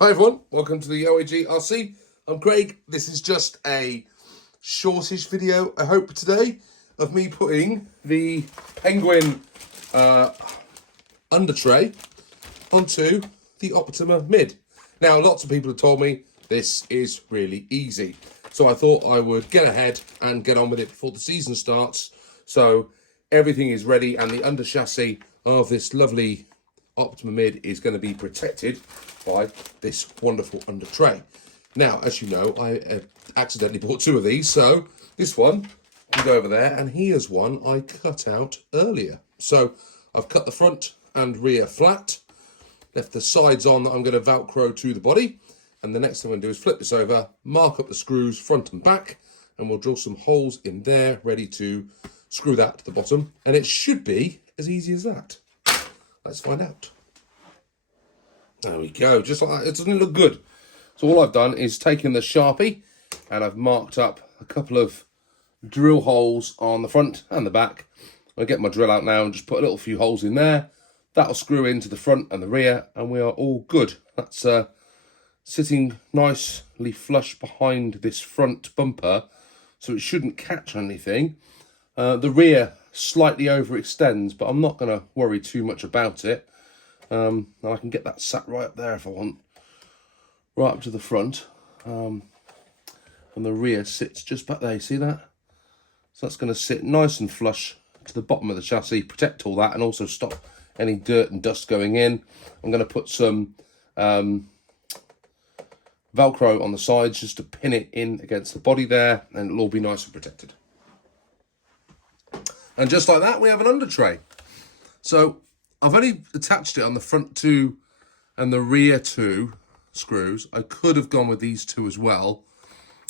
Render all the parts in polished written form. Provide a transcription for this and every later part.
Hi everyone, welcome to the OAG RC. I'm Craig. This is just a shortish video, I hope, today of me putting the Penguin under tray onto the Optima Mid. Now, lots of people have told me this is really easy, so I thought I would get ahead and get on with it before the season starts. So everything is ready, and the under chassis of this lovely Optima Mid is going to be protected by this wonderful under tray. Now, as you know, I accidentally bought two of these, so this one can go over there, and here's one I cut out earlier. So I've cut the front and rear flat, left the sides on that I'm going to Velcro to the body, and the next thing I'm going to do is flip this over, mark up the screws front and back, and we'll drill some holes in there, ready to screw that to the bottom, and it should be as easy as that. Let's find out. There we go, just like that. It doesn't look good. So all I've done is taken the Sharpie and I've marked up a couple of drill holes on the front and the back. I'll get my drill out now and just put a little few holes in there. That'll screw into the front and the rear, and we are all good. That's sitting nicely flush behind this front bumper, so it shouldn't catch anything. The rear slightly overextends, but I'm not going to worry too much about it. And I can get that sat right up there if I want, right up to the front. And the rear sits just back there, you see that? So that's going to sit nice and flush to the bottom of the chassis, protect all that, and also stop any dirt and dust going in. I'm going to put some Velcro on the sides just to pin it in against the body there, and it'll all be nice and protected. And just like that, we have an under tray. So I've only attached it on the front two and the rear two screws. I could have gone with these two as well.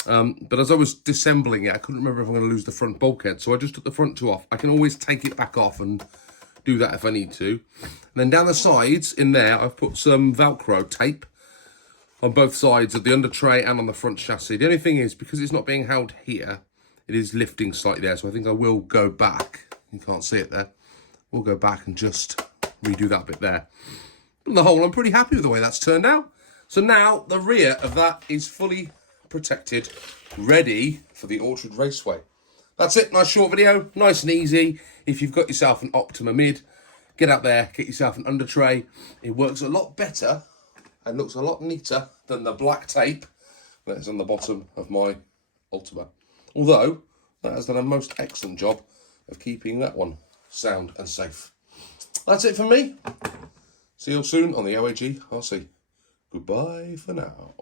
But as I was disassembling it, I couldn't remember if I'm going to lose the front bulkhead. So I just took the front two off. I can always take it back off and do that if I need to. And then down the sides in there, I've put some Velcro tape on both sides of the under tray and on the front chassis. The only thing is, because it's not being held here, it is lifting slightly there. So I think I will go back. You can't see it there. We'll go back and just redo that bit there. But on the whole, I'm pretty happy with the way that's turned out. So now the rear of that is fully protected, ready for the Orchard Raceway. That's it, nice short video, nice and easy. If you've got yourself an Optima Mid, get out there, get yourself an under tray. It works a lot better and looks a lot neater than the black tape that is on the bottom of my Ultima. Although, that has done a most excellent job of keeping that one sound and safe. That's it from me. See you all soon on the OAG RC. Goodbye for now.